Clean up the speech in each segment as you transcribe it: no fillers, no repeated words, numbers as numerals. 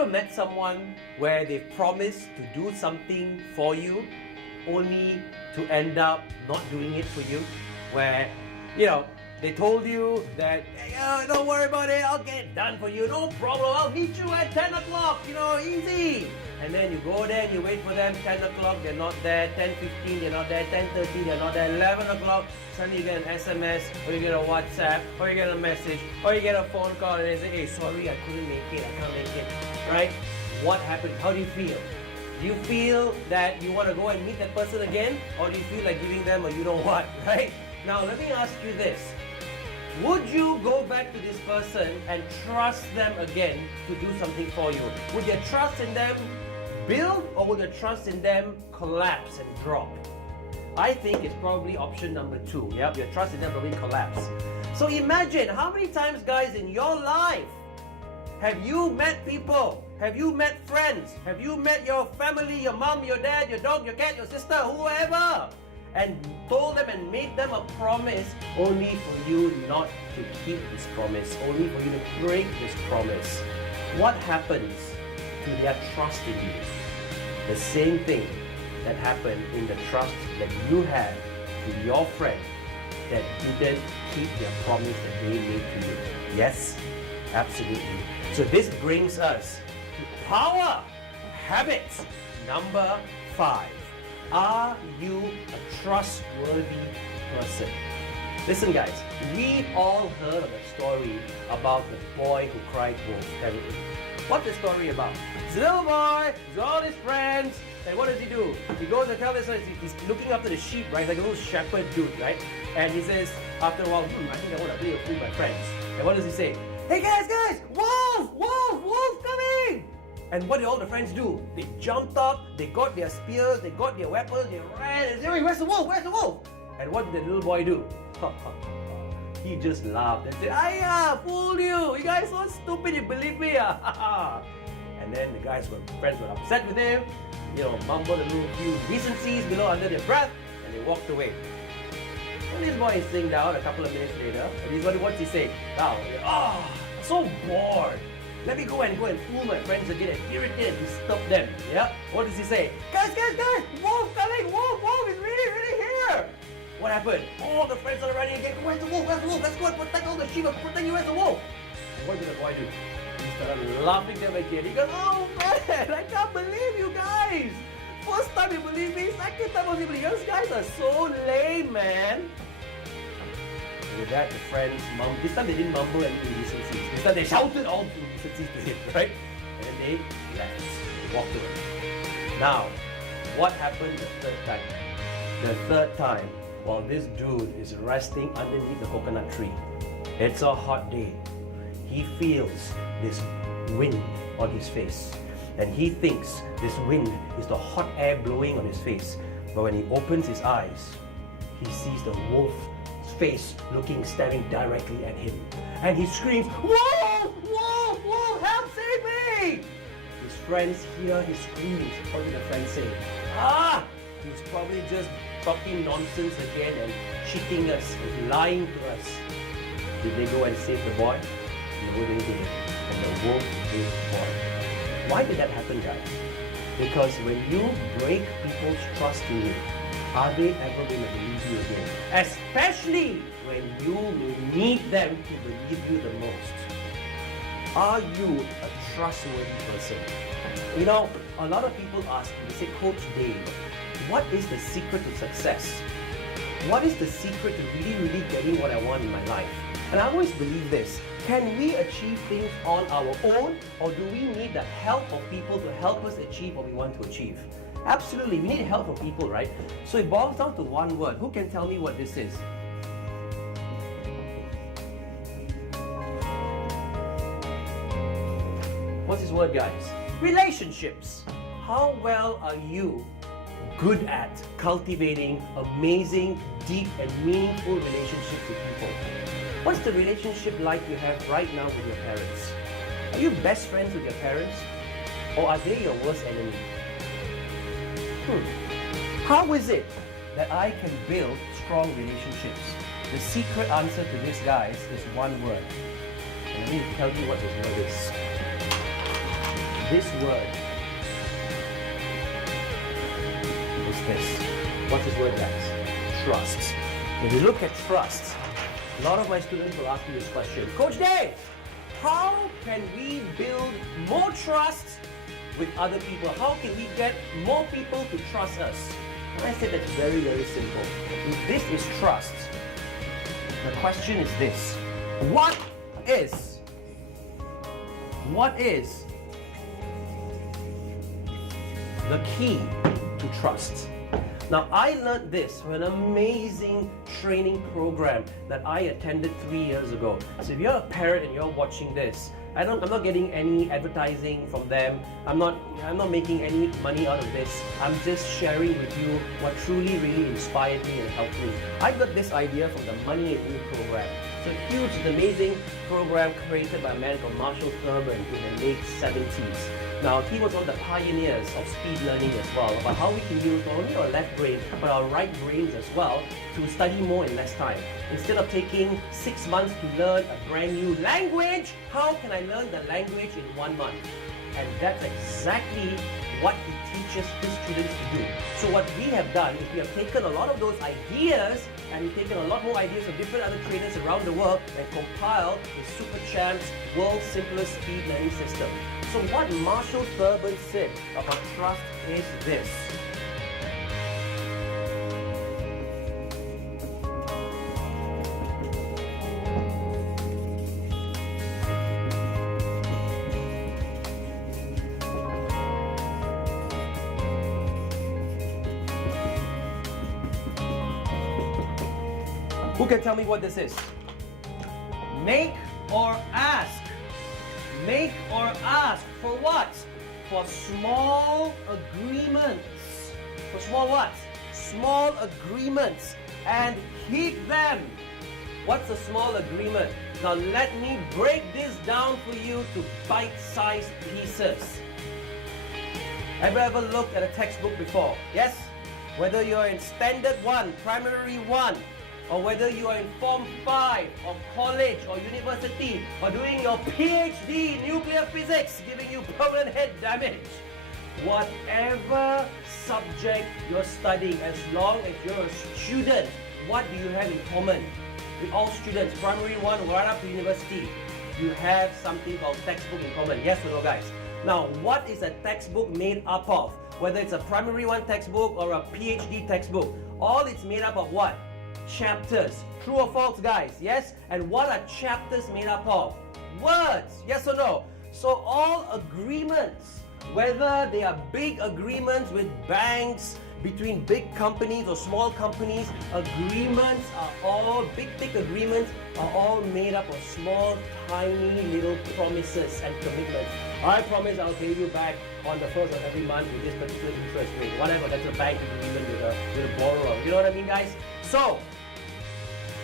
ever met someone where they've promised to do something for you only to end up not doing it for you? Where, they told you that, hey, don't worry about it, I'll get it done for you, no problem, I'll meet you at 10 o'clock, easy. And then you go there and you wait for them, 10 o'clock, they're not there, 10:15, they're not there, 10:30, they're not there, 11 o'clock, suddenly you get an SMS, or you get a WhatsApp, or you get a message, or you get a phone call, and they say, hey, sorry, I couldn't make it, I can't make it, right? What happened? How do you feel? Do you feel that you want to go and meet that person again, or do you feel like giving them a you-know-what, right? Now, let me ask you this. Would you go back to this person and trust them again to do something for you? Would your trust in them build, or would your trust in them collapse and drop? I think it's probably option number 2. Yep, your trust in them probably collapse. So imagine how many times, guys, in your life have you met people? Have you met friends? Have you met your family, your mom, your dad, your dog, your cat, your sister, whoever, and told them and made them a promise only for you not to keep this promise, only for you to break this promise? What happens to their trust in you? The same thing that happened in the trust that you had to your friend that didn't keep their promise that they made to you. Yes, absolutely. So this brings us to power habits number 5. Are you a trustworthy person? Listen, guys, we all heard of a story about the boy who cried wolf, haven't we? What's the story about? It's a little boy, he's with all his friends, and what does he do? He goes and tells us he's looking after the sheep, right? Like a little shepherd dude, right? And he says, after a while, I think I want to play with my friends. And what does he say? Hey guys, wolf coming! And what did all the friends do? They jumped up, they got their spears, they got their weapons, they ran and said, hey, where's the wolf? And what did the little boy do? He just laughed and said, fooled you! You guys so stupid, you believe me? And then the friends were upset with him, mumbled a little few decencies below under their breath, and they walked away. And this boy is sitting down a couple of minutes later, and what's he saying? Now, I'm so bored. Let me go and fool my friends again and irritate and disturb them. Yeah? What does he say? Guys! Wolf coming! Wolf is really here! What happened? All the friends are running again. Where's the wolf? Let's go and protect all the sheep and protect you. Where's the wolf? And what did the boy do? He started laughing them again. He goes, oh man, I can't believe you guys! First time you believe me, second time you believe me. You guys are so lame, man. And with that, the friends mumbled. This time they didn't mumble any indecencies. This time they shouted all the indecencies to him, right? And then they left. They walked away. Now, what happened the third time? The third time, while this dude is resting underneath the coconut tree, it's a hot day. He feels this wind on his face. And he thinks this wind is the hot air blowing on his face. But when he opens his eyes, he sees the wolf's face staring directly at him. And he screams, wolf, help, save me! His friends hear his screams. What did the friends say? He's probably just talking nonsense again and cheating us, and lying to us. Did they go and save the boy? No, they didn't. And the wolf ate the boy. Why did that happen, guys? Because when you break people's trust in you, are they ever going to believe you again? Especially when you need them to believe you the most. Are you a trustworthy person? A lot of people ask me, they say, Coach Dave, what is the secret to success? What is the secret to really getting what I want in my life? And I always believe this. Can we achieve things on our own, or do we need the help of people to help us achieve what we want to achieve? Absolutely, we need help from people, right? So it boils down to one word. Who can tell me what this is? What's this word, guys? Relationships. How well are you good at cultivating amazing, deep, and meaningful relationships with people? What's the relationship like you have right now with your parents? Are you best friends with your parents? Or are they your worst enemy? How is it that I can build strong relationships? The secret answer to this, guys, is one word. And let me tell you what this word is. This word is this. What's this word, guys? Trust. When you look at trust, a lot of my students will ask me this question. Coach Dave, how can we build more trust with other people? How can we get more people to trust us? And I said that's very, very simple. If this is trust, the question is this. What is the key to trust? Now, I learned this from an amazing training program that I attended 3 years ago. So if you're a parent and you're watching this, I'm not getting any advertising from them. I'm not making any money out of this. I'm just sharing with you what truly really inspired me and helped me. I got this idea from the Money and You program. It's a huge, amazing program created by a man called Marshall Thurman in the late 70s. Now, he was one of the pioneers of speed learning as well, about how we can use not only our left brain, but our right brains as well to study more in less time. Instead of taking 6 months to learn a brand new language, how can I learn the language in 1 month? And that's exactly what he teaches his students to do. So what we have done is we have taken a lot of those ideas and we've taken a lot more ideas of different other trainers around the world and compiled the Super Champs World's Simplest Speed Learning System. So what Marshall Thurman said about trust is this. Who can tell me what this is? Make or ask. Make or ask for what? For small agreements. For small what? Small agreements. And keep them. What's a small agreement? Now let me break this down for you to bite-sized pieces. Have you ever looked at a textbook before? Yes? Whether you're in Standard 1, Primary 1, or whether you are in Form 5 or college or university or doing your PhD in nuclear physics, giving you permanent head damage. Whatever subject you're studying, as long as you're a student, what do you have in common with all students, primary 1 right up to university? You have something called textbook in common. Yes or no, guys? Now, what is a textbook made up of? Whether it's a primary 1 textbook or a PhD textbook, all it's made up of what? Chapters. True or false, guys? Yes? And what are chapters made up of? Words. Yes or no? So all agreements, whether they are big agreements with banks, between big companies or small companies, agreements are all, big agreements are all made up of small, tiny little promises and commitments. I promise I'll pay you back on the first of every month with this particular interest rate. Whatever, that's a bank agreement with a borrower. You know what I mean, guys? So,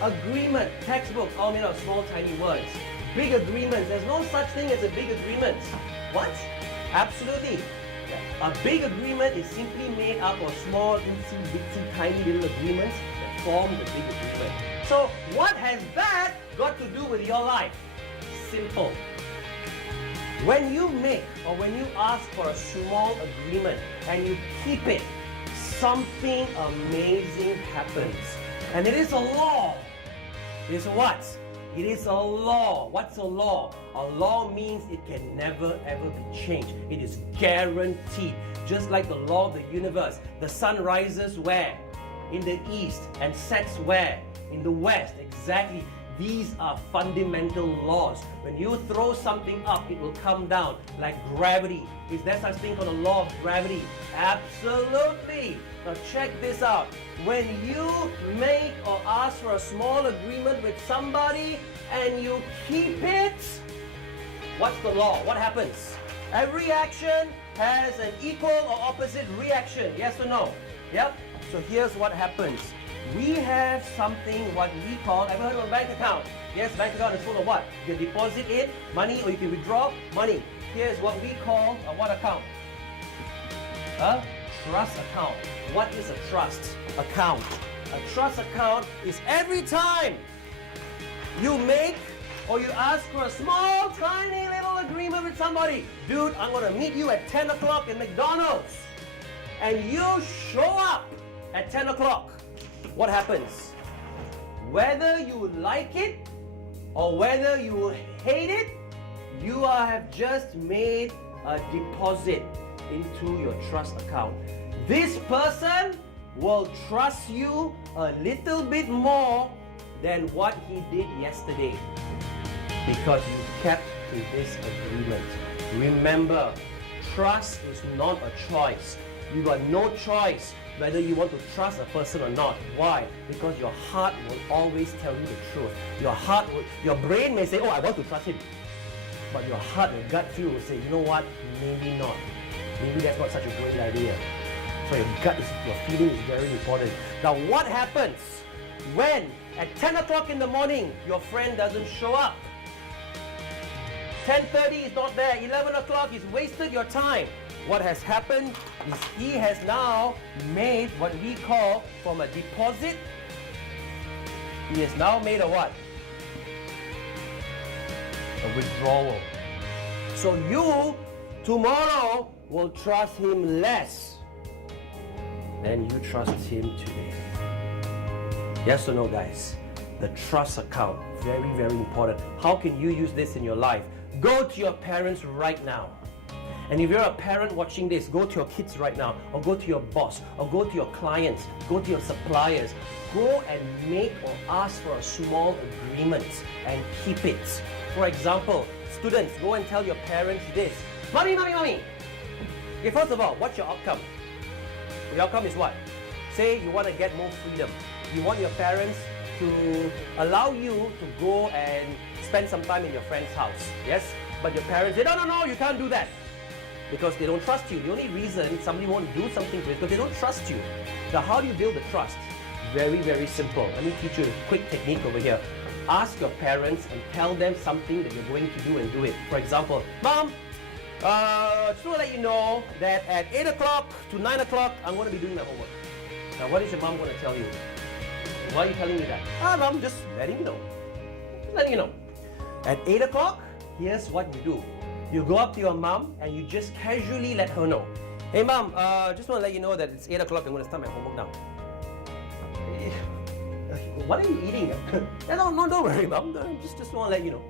agreement, textbooks, all made of small, tiny words. Big agreements, there's no such thing as a big agreement. What? Absolutely. A big agreement is simply made up of small, itsy, bitsy, tiny little agreements that form the big agreement. So, what has that got to do with your life? Simple. When you make or when you ask for a small agreement and you keep it, something amazing happens. And it is a law. It is what? It is a law. What's a law? A law means it can never ever be changed. It is guaranteed. Just like the law of the universe. The sun rises where? In the east and sets where? In the west. Exactly. These are fundamental laws. When you throw something up, it will come down like gravity. Is there such thing called a law of gravity? Absolutely. Now check this out. When you make or ask for a small agreement with somebody and you keep it, what's the law? What happens? Every action has an equal or opposite reaction. Yes or no? Yep. So here's what happens. We have something what we call, ever heard of a bank account? Yes, bank account is full of what? You can deposit it, money, or you can withdraw money. Here's what we call a what account? A trust account. What is a trust account? A trust account is every time you make or you ask for a small, tiny little agreement with somebody. Dude, I'm going to meet you at 10 o'clock in McDonald's. And you show up at 10 o'clock. What happens? Whether you like it or whether you hate it, you have just made a deposit into your trust account. This person will trust you a little bit more than what he did yesterday because you kept to this agreement. Remember, trust is not a choice. You got no choice whether you want to trust a person or not. Why? Because your heart will always tell you the truth. Your brain may say, oh, I want to trust him. But your heart, your gut feel will say, you know what? Maybe not. Maybe that's not such a great idea. So your feeling is very important. Now what happens when at 10 o'clock in the morning your friend doesn't show up? 10:30 is not there, 11 o'clock is wasted your time. What has happened is he has now made what we call from a deposit, he has now made a what? A withdrawal. So you tomorrow will trust him less than you trust him today. Yes or no, guys? The trust account, very, very important. How can you use this in your life? Go to your parents right now. And if you're a parent watching this, go to your kids right now, or go to your boss, or go to your clients, go to your suppliers. Go and make or ask for a small agreement and keep it. For example, students, go and tell your parents this. Mommy. Okay, first of all, what's your outcome? The outcome is what? Say you want to get more freedom. You want your parents to allow you to go and spend some time in your friend's house. Yes? But your parents say, no, you can't do that. Because they don't trust you. The only reason somebody won't do something to you is because they don't trust you. Now, how do you build the trust? Very, very simple. Let me teach you a quick technique over here. Ask your parents and tell them something that you're going to do and do it. For example, Mom, just want to let you know that at 8 o'clock to 9 o'clock, I'm going to be doing my homework. Now, what is your mom going to tell you? Why are you telling me that? Mom, just letting you know. Just letting you know. At 8 o'clock, here's what you do. You go up to your mom and you just casually let her know. Hey Mom, just want to let you know that it's 8 o'clock, I'm going to start my homework now. What are you eating? No, don't worry Mom, just want to let you know.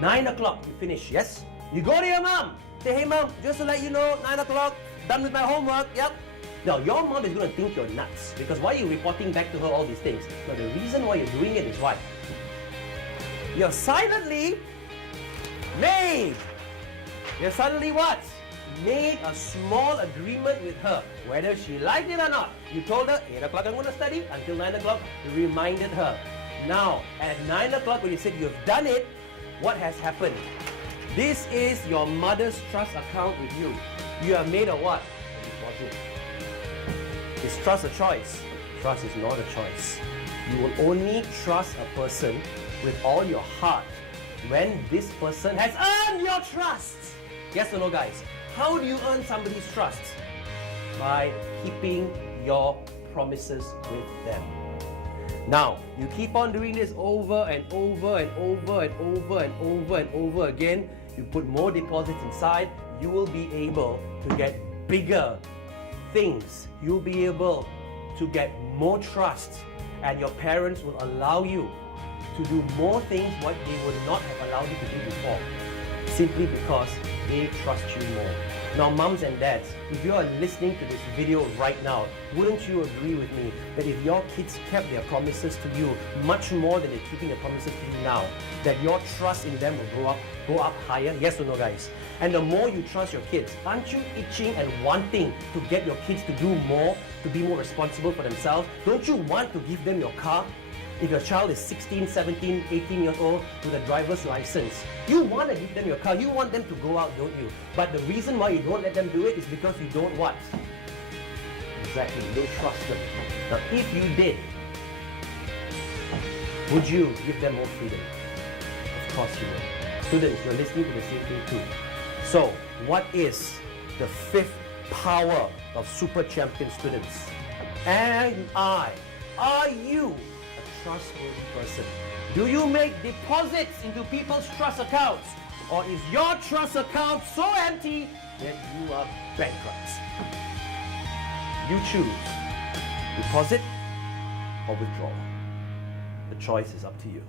9 o'clock, you finish, yes? You go to your mom. Say, hey Mom, just to let you know, 9 o'clock, done with my homework, yep. Now your mom is going to think you're nuts because why are you reporting back to her all these things? Now the reason why you're doing it is why? You're silently made. You suddenly what? Made a small agreement with her, whether she liked it or not. You told her, 8 o'clock I'm going to study, until 9 o'clock, you reminded her. Now, at 9 o'clock when you said you've done it, what has happened? This is your mother's trust account with you. You have made a what? A deposit. Is trust a choice? Trust is not a choice. You will only trust a person with all your heart when this person has earned your trust. Yes or no, guys? How do you earn somebody's trust? By keeping your promises with them. Now, you keep on doing this over and over and over and over and over and over again. You put more deposits inside, you will be able to get bigger things. You'll be able to get more trust, and your parents will allow you to do more things what they would not have allowed you to do before, simply because they trust you more. Now, moms and dads, if you are listening to this video right now, wouldn't you agree with me that if your kids kept their promises to you much more than they're keeping their promises to you now, that your trust in them will go up higher? Yes or no, guys? And the more you trust your kids, aren't you itching and wanting to get your kids to do more, to be more responsible for themselves? Don't you want to give them your car? If your child is 16, 17, 18 years old with a driver's license, you want to give them your car. You want them to go out, don't you? But the reason why you don't let them do it is because you don't what? Exactly, you don't trust them. Now, if you did, would you give them more freedom? Of course you would. Students, you're listening to the same thing too. So, what is the fifth power of super champion students? Are you trustworthy person? Do you make deposits into people's trust accounts? Or is your trust account so empty that you are bankrupt? You choose deposit or withdrawal. The choice is up to you.